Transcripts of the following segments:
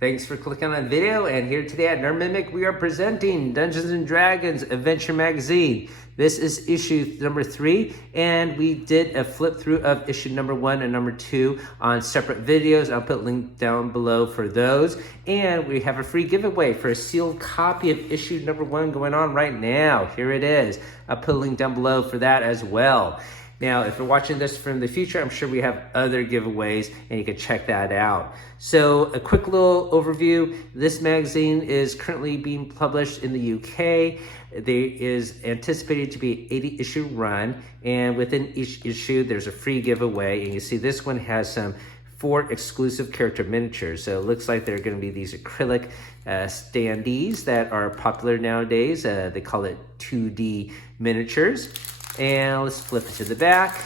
Thanks for clicking on the video, and here today at Nerd Mimic, we are presenting Dungeons & Dragons Adventure Magazine. This is issue number 3, and we did a flip through of issue number 1 and number 2 on separate videos. I'll put a link down below for those. And we have a free giveaway for a sealed copy of issue number 1 going on right now. Here it is. I'll put a link down below for that as well. Now, if you're watching this from the future, I'm sure we have other giveaways and you can check that out. So a quick little overview. This magazine is currently being published in the UK. There is anticipated to be an 80 issue run, and within each issue, there's a free giveaway. And you see this one has some 4 exclusive character miniatures. So it looks like they're going to be these acrylic standees that are popular nowadays. They call it 2D miniatures. And let's flip it to the back.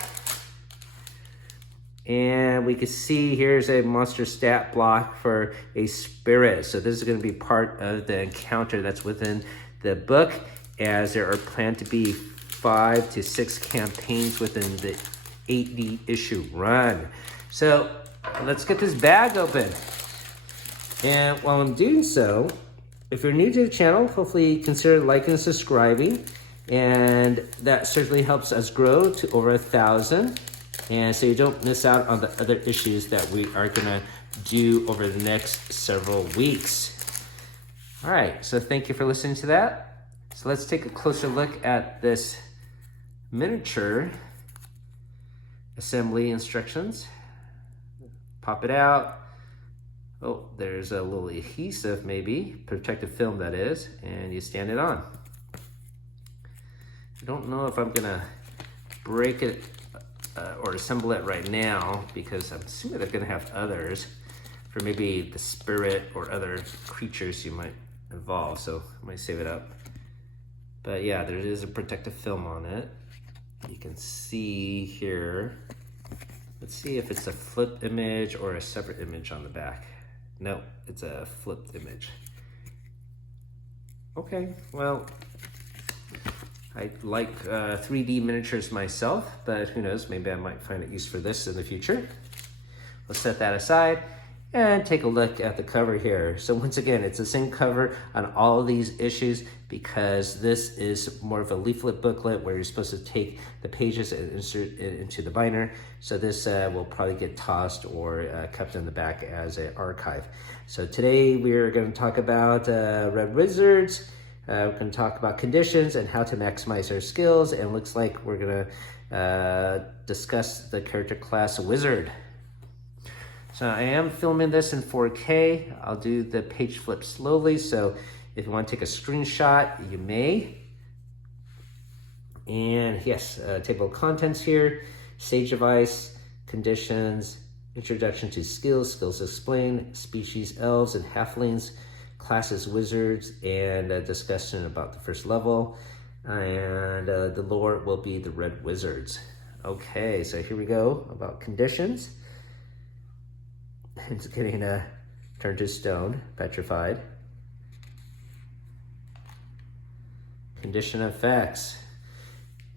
And we can see here's a monster stat block for a spirit. So this is going to be part of the encounter that's within the book, as there are planned to be 5 to 6 campaigns within the 80 issue run. So let's get this bag open. And while I'm doing so, if you're new to the channel, hopefully consider liking and subscribing. And that certainly helps us grow to over 1,000. And so you don't miss out on the other issues that we are gonna do over the next several weeks. All right, so thank you for listening to that. So let's take a closer look at this miniature assembly instructions. Pop it out. Oh, there's a little adhesive, maybe, protective film that is, and you stand it on. I don't know if I'm gonna break it or assemble it right now, because I'm assuming they're gonna have others for maybe the spirit or other creatures you might involve, so I might save it up. But yeah, there is a protective film on it. You can see here. Let's see if it's a flipped image or a separate image on the back. No, it's a flipped image. Okay, well, I like 3D miniatures myself, but who knows, maybe I might find a use for this in the future. Let's set that aside and take a look at the cover here. So once again, it's the same cover on all of these issues, because this is more of a leaflet booklet where you're supposed to take the pages and insert it into the binder. So this will probably get tossed or kept in the back as an archive. So today we're going to talk about Red Wizards. We're going to talk about conditions and how to maximize our skills, and looks like we're going to discuss the character class Wizard. So I am filming this in 4K. I'll do the page flip slowly, so if you want to take a screenshot, you may. And yes, table of contents here, Sage Advice, conditions, introduction to skills, skills explained, species elves and halflings, classes wizards, and a discussion about the first level, and the lore will be the Red Wizards. Okay, so here we go about conditions. It's getting turned to stone, petrified. Condition effects,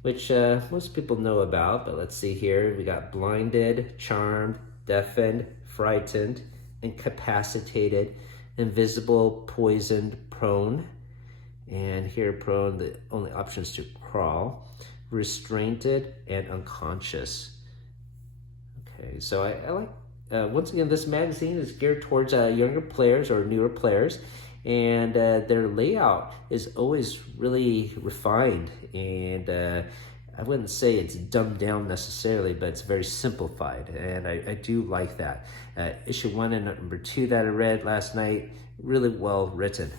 which most people know about, but let's see here. We got blinded, charmed, deafened, frightened, incapacitated, invisible, poisoned, prone, and here prone, the only option is to crawl, restrained, and unconscious. Okay, so I like, once again, this magazine is geared towards younger players or newer players, and their layout is always really refined, and I wouldn't say it's dumbed down necessarily, but it's very simplified, and I do like that. Issue 1 and number 2 that I read last night, really well written.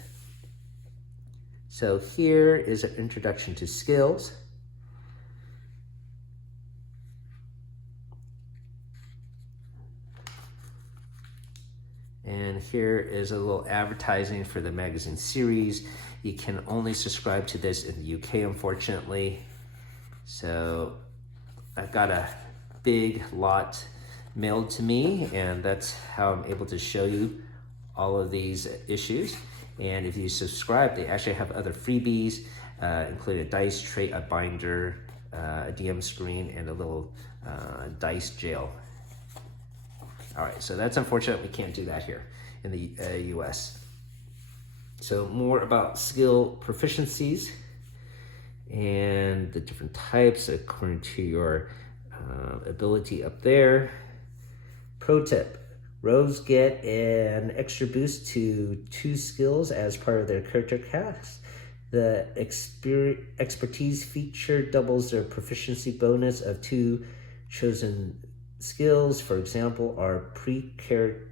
So here is an introduction to skills. And here is a little advertising for the magazine series. You can only subscribe to this in the UK, unfortunately. So I've got a big lot mailed to me, and that's how I'm able to show you all of these issues. And if you subscribe, they actually have other freebies, including a dice tray, a binder, a DM screen, and a little dice jail. All right, so that's unfortunate. We can't do that here in the US. So more about skill proficiencies and the different types according to your ability up there. Pro tip, rogues get an extra boost to 2 skills as part of their character cast. The expertise feature doubles their proficiency bonus of 2 chosen skills. For example, our pre-created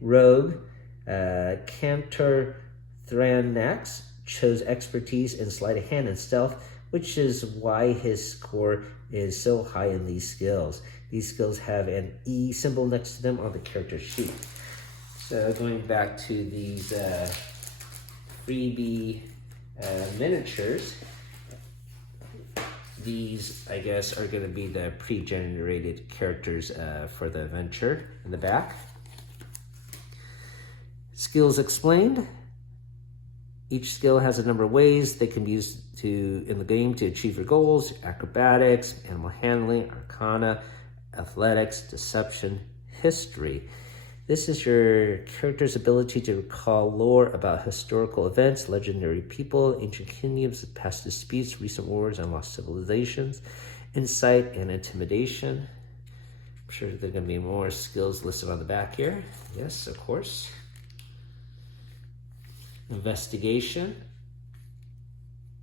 rogue, Cantor Thrannax, chose expertise in sleight of hand and stealth, which is why his score is so high in these skills. These skills have an E symbol next to them on the character sheet. So going back to these freebie miniatures, these, I guess, are going to be the pre-generated characters for the adventure in the back. Skills explained. Each skill has a number of ways they can be used in the game to achieve your goals: acrobatics, animal handling, arcana, athletics, deception, history. This is your character's ability to recall lore about historical events, legendary people, ancient kingdoms, past disputes, recent wars, and lost civilizations, insight and intimidation. I'm sure there are going to be more skills listed on the back here. Yes, of course. Investigation,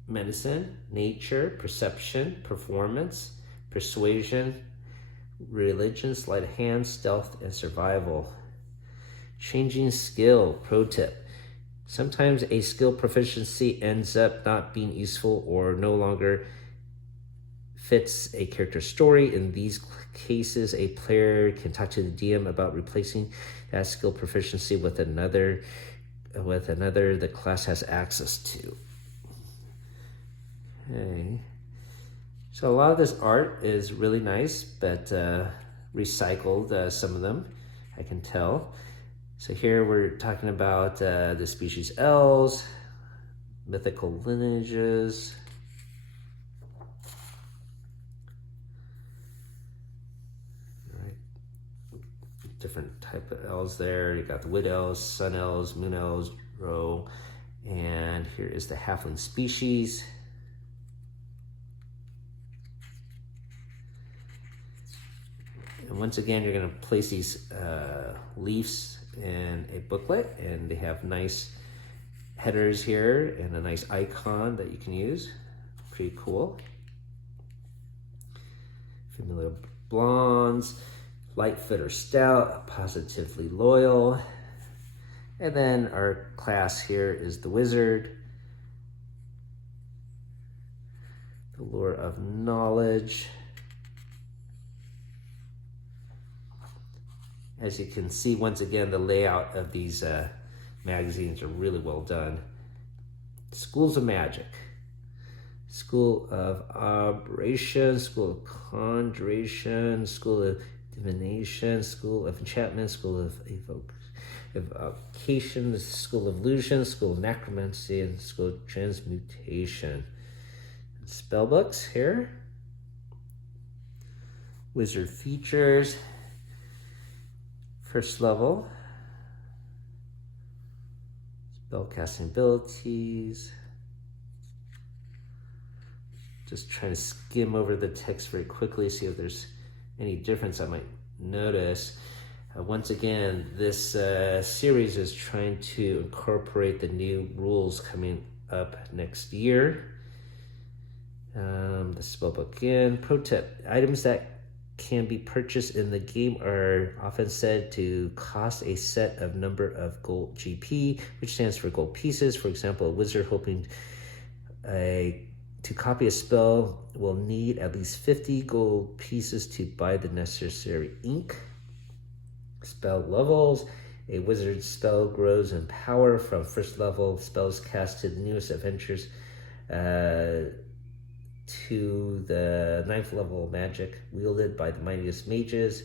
medicine, nature, perception, performance, persuasion, religion, sleight of hand, stealth, and survival. Changing skill, pro tip. Sometimes a skill proficiency ends up not being useful or no longer fits a character's story. In these cases, a player can talk to the DM about replacing that skill proficiency with another the class has access to. Okay. So a lot of this art is really nice, but recycled some of them, I can tell. So here we're talking about the species elves, mythical lineages. All right. Different type of elves there. You got the wood elves, sun elves, moon elves, drow, and here is the halfling species. And once again, you're going to place these leaves in a booklet, and they have nice headers here and a nice icon that you can use. Pretty cool. Familiar blondes, light foot or stout, positively loyal. And then our class here is the wizard. The lure of knowledge. As you can see, once again, the layout of these magazines are really well done. Schools of magic. School of Operation, School of Conjuration, School of Divination, School of Enchantment, School of Evocation, School of Illusion, School of Necromancy, and School of Transmutation. Spellbooks here. Wizard features. First level. Spellcasting abilities. Just trying to skim over the text very quickly, see if there's any difference I might notice. Once again, this series is trying to incorporate the new rules coming up next year. The spellbook again. Pro tip, items that can be purchased in the game are often said to cost a set of number of gold GP, which stands for gold pieces. For example, a wizard hoping to copy a spell will need at least 50 gold pieces to buy the necessary ink. Spell levels. A wizard's spell grows in power from first level spells cast to the newest adventures to the 9th level magic wielded by the mightiest mages.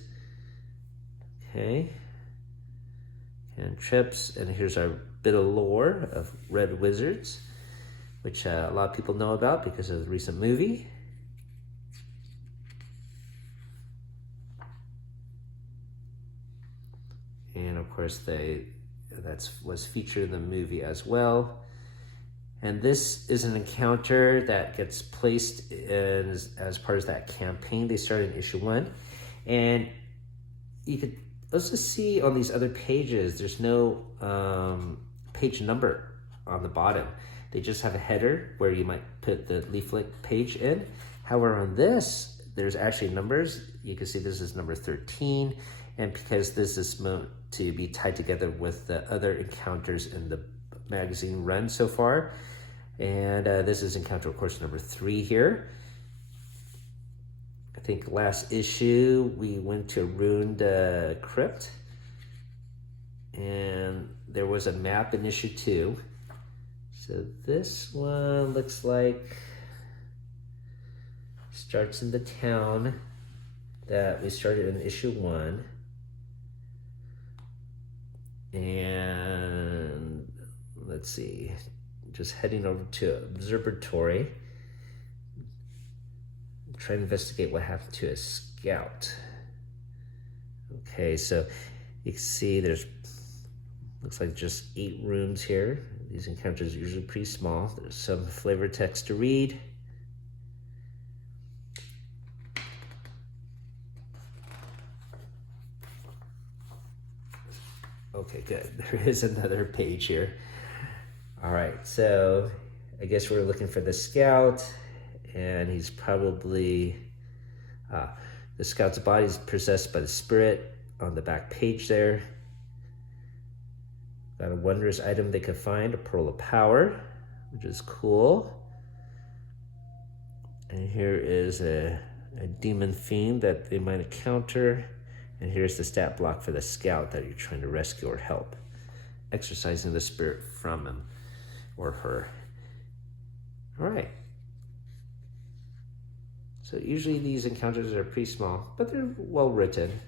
Okay. Cantrips, and here's our bit of lore of Red Wizards, which a lot of people know about because of the recent movie. And of course, that was featured in the movie as well. And this is an encounter that gets placed as part of that campaign they started in issue 1. And you could also see on these other pages, there's no page number on the bottom. They just have a header where you might put the leaflet page in. However, on this, there's actually numbers. You can see this is number 13. And because this is meant to be tied together with the other encounters in the magazine run so far. And this is encounter, of course, number 3 here. I think last issue we went to a ruined crypt, and there was a map in issue 2. So this one looks like starts in the town that we started in issue 1. And let's see, just heading over to Observatory, trying to investigate what happened to a scout. Okay, so you can see there's, looks like just 8 rooms here. These encounters are usually pretty small. There's some flavor text to read. Okay, good. There is another page here. All right, so I guess we're looking for the scout, and he's probably, the scout's body is possessed by the spirit on the back page there. Got a wondrous item they could find, a pearl of power, which is cool. And here is a demon fiend that they might encounter. And here's the stat block for the scout that you're trying to rescue or help, exorcising the spirit from him or her. All right. So usually these encounters are pretty small, but they're well written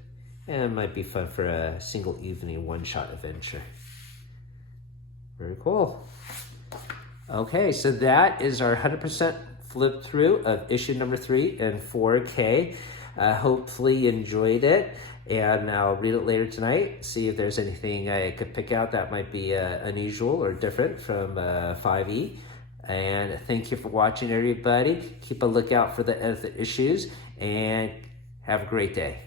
and might be fun for a single evening one-shot adventure. Very cool. Okay, so that is our 100% flip through of issue number 3 in 4K. Hopefully you enjoyed it, and I'll read it later tonight, see if there's anything I could pick out that might be unusual or different from 5E. And thank you for watching, everybody. Keep a lookout for the other issues, and have a great day.